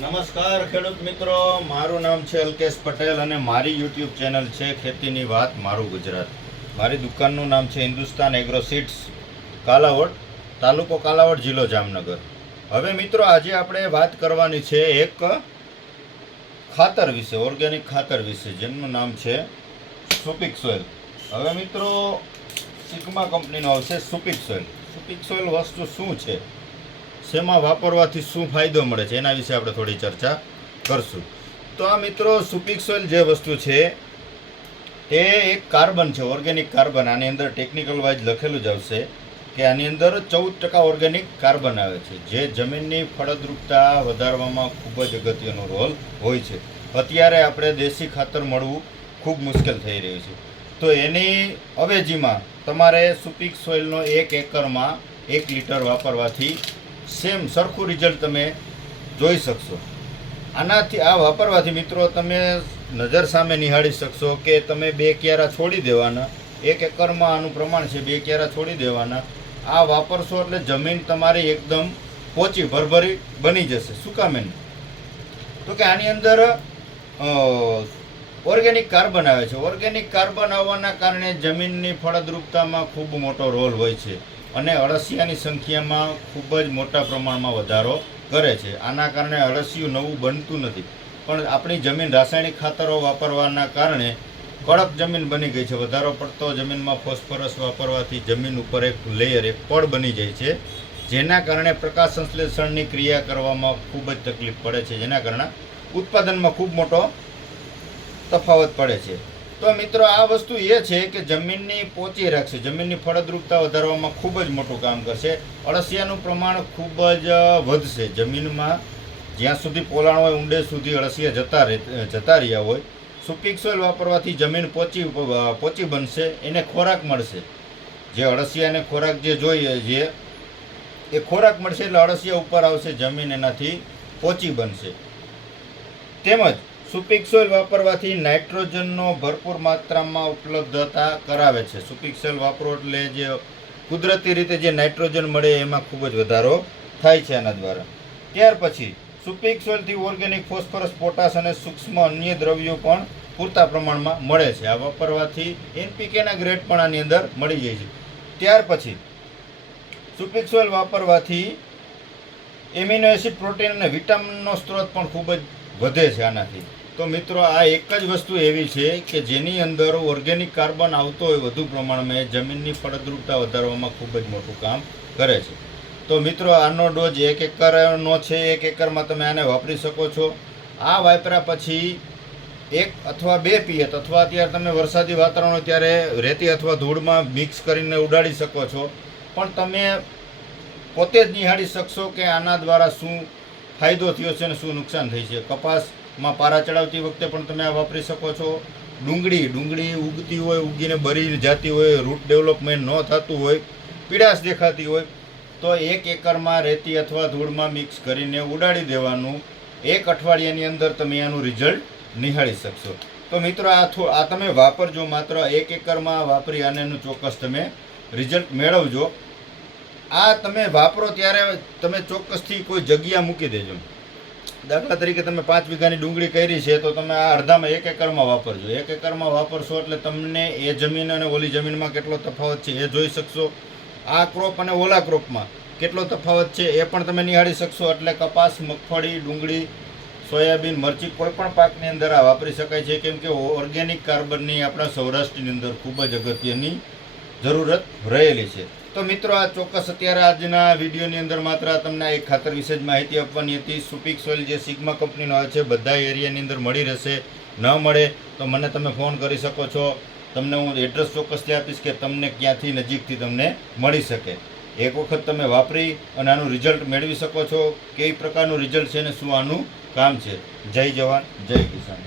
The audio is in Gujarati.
નમસ્કાર ખેડૂત મિત્રો, મારું નામ છે અલ્કેશ પટેલ અને મારી યુટ્યુબ ચેનલ છે ખેતીની વાત મારું ગુજરાત. મારી દુકાનનું નામ છે હિન્દુસ્તાન એગ્રો સીડ્સ, કાલાવડ, તાલુકો કાલાવડ, જિલ્લો જામનગર. હવે મિત્રો, આજે આપણે વાત કરવાની છે એક ખાતર વિશે, ઓર્ગેનિક ખાતર વિશે, જેમનું નામ છે સુપિક સોઇલ. હવે મિત્રો, સિગ્મા કંપનીનો આવશે સુપિક સોઇલ. સુપિક સોઇલ વસ્તુ શું છે, શેમાં વાપરવાથી શું ફાયદો મળે છે, એના વિશે આપણે થોડી ચર્ચા કરશું. તો આ મિત્રો, સુપિક સોઇલ જે વસ્તુ છે એ એક કાર્બન છે, ઓર્ગેનિક કાર્બન. આની અંદર ટેકનિકલ વાઇઝ લખેલું જ આવશે કે આની અંદર 14% ઓર્ગેનિક કાર્બન આવે છે, જે જમીનની ફળદ્રુપતા વધારવામાં ખૂબ જ અગત્યનો રોલ હોય છે. અત્યારે આપણે દેશી ખાતર મળવું ખૂબ મુશ્કેલ થઈ રહ્યું છે. તો એની અવેજીમાં તમારે સુપિક સોઇલનો 1 એકરમાં 1 લીટર વાપરવાથી સેમ સરખું રિઝલ્ટ તમે જોઈ શકશો. આનાથી આ વાપરવાથી મિત્રો તમે નજર સામે નિહાળી શકશો કે તમે 2 ક્યારા છોડી દેવાના. 1 એકરમાં આનું પ્રમાણ છે 2 ક્યારા છોડી દેવાના. આ વાપરશો એટલે જમીન તમારી એકદમ પોચી ભરભરી બની જશે. શું કામ એને? તો કે આની અંદર ઓર્ગેનિક કાર્બન આવે છે. ઓર્ગેનિક કાર્બન આવવાના કારણે જમીનની ફળદ્રુપતામાં ખૂબ મોટો રોલ હોય છે અને અળસિયાની સંખ્યામાં ખૂબ જ મોટા પ્રમાણમાં વધારો કરે છે. આના કારણે અળસિયું નવું બનતું નથી, પણ આપણી જમીન રાસાયણિક ખાતરો વાપરવાના કારણે કડક જમીન બની ગઈ છે. વધારો પડતો જમીનમાં ફોસ્ફરસ વાપરવાથી જમીન ઉપર એક લેયર, એક પડ બની જાય છે, જેના કારણે પ્રકાશ સંશ્લેષણની ક્રિયા કરવામાં ખૂબ જ તકલીફ પડે છે, જેના કારણે ઉત્પાદનમાં ખૂબ મોટો તફાવત પડે છે. તો મિત્રો, આ વસ્તુ એ છે કે જમીનની પોચી રાખશે, જમીનની ફળદ્રુપતા વધારવામાં ખૂબ જ મોટું કામ કરશે. અળસિયાનું પ્રમાણ ખૂબ જ વધશે. જમીનમાં જ્યાં સુધી પોલાણ હોય, ઊંડે સુધી અળસિયા જતા રહ્યા હોય. સુપિક સોઇલ વાપરવાથી જમીન પોચી બનશે, એને ખોરાક મળશે. જે અળસિયાને ખોરાક જે જોઈએ જે એ ખોરાક મળશે એટલે અળસિયા ઉપર આવશે, જમીન એનાથી પોચી બનશે. તેમજ સુપિક સોઇલ વાપરવાથી નાઇટ્રોજનનો ભરપૂર માત્રામાં ઉપલબ્ધતા કરાવે છે. સુપિક સોઇલ વાપરો એટલે જે કુદરતી રીતે જે નાઇટ્રોજન મળે એમાં ખૂબ જ વધારો થાય છે આના દ્વારા. ત્યાર પછી સુપિક સોઇલથી ઓર્ગેનિક ફોસ્ફરસ, પોટાશ અને સૂક્ષ્મ અન્ય દ્રવ્યો પણ પૂરતા પ્રમાણમાં મળે છે. આ વાપરવાથી એનપીકેના ગ્રેડ પણ આની અંદર મળી જાય છે. ત્યાર પછી સુપિક સોઇલ વાપરવાથી એમિનો એસિડ, પ્રોટીન અને વિટામિનનો સ્ત્રોત પણ ખૂબ જ વધે છે આનાથી. તો મિત્રો, આ એક જ વસ્તુ એવી છે કે જેની અંદર ઓર્ગેનિક કાર્બન આવતો હોય વધુ પ્રમાણમાં, જમીનની ફળદ્રુપતા વધારવામાં ખૂબ જ મોટું કામ કરે છે. તો મિત્રો, આનો ડોઝ 1 એકરનો છે. 1 એકરમાં તમે આને વાપરી શકો છો. આ વાપર્યા પછી 1 અથવા 2 પિયત, અથવા અત્યારે તમે વરસાદી વાતાવરણ હોય ત્યારે રેતી અથવા ધૂળમાં મિક્સ કરીને ઉડાડી શકો છો. પણ તમે પોતે જ નિહાળી શકશો કે આના દ્વારા શું ફાયદો થયો છે અને શું નુકસાન થઈ છે. કપાસમાં પારા ચડાવતી વખતે પણ તમે આ વાપરી શકો છો. ડુંગળી ઉગતી હોય, ઉગીને બરી જતી હોય, રૂટ ડેવલપમેન્ટ ન થતું હોય, પીળાશ દેખાતી હોય, તો 1 એકરમાં રેતી અથવા ધૂળમાં મિક્સ કરીને ઉડાડી દેવાનું. 1 અઠવાડિયાની અંદર તમે આનું રિઝલ્ટ નિહાળી શકશો. તો મિત્રો, આ તમે વાપરજો. માત્ર 1 એકરમાં વાપરી અને એનું ચોક્કસ તમે રિઝલ્ટ મેળવજો. આ તમે વાપરો ત્યારે તમે ચોક્કસથી કોઈ જગ્યા મૂકી દેજો. દાખલા તરીકે તમે 5 વીઘાની ડુંગળી કરી છે તો તમે આ અડધામાં 1 એકરમાં વાપરજો. 1 એકરમાં વાપરશો એટલે તમને એ જમીન અને ઓલી જમીનમાં કેટલો તફાવત છે એ જોઈ શકશો. આ ક્રોપ અને ઓલા ક્રોપમાં કેટલો તફાવત છે એ પણ તમે નિહાળી શકશો. એટલે કપાસ, મગફળી, ડુંગળી, સોયાબીન, મરચી, કોઈ પણ પાકની અંદર આ વાપરી શકાય છે. કેમ કે ઓર્ગેનિક કાર્બનની આપણા સૌરાષ્ટ્રની અંદર ખૂબ જ અગત્યની જરૂરત રહેલી છે. તો મિત્રો, આ ચોક્કસ અત્યારે આજના વિડીયોની અંદર માત્ર તમને એક ખાતર વિશે જ માહિતી આપવાની હતી. સુપિક સોઇલ જે સિગ્મા કંપનીનો આવે છે, બધા એરિયાની અંદર મળી રહેશે. ન મળે તો મને તમે ફોન કરી શકો છો. તમને હું એડ્રેસ ચોક્કસથી આપીશ કે તમને ક્યાંથી નજીકથી તમને મળી શકે. એક વખત તમે વાપરી અને આનું રિઝલ્ટ મેળવી શકો છો. કઈ પ્રકારનું રિઝલ્ટ છે ને શું આનું કામ છે. જય જવાન, જય કિસાન.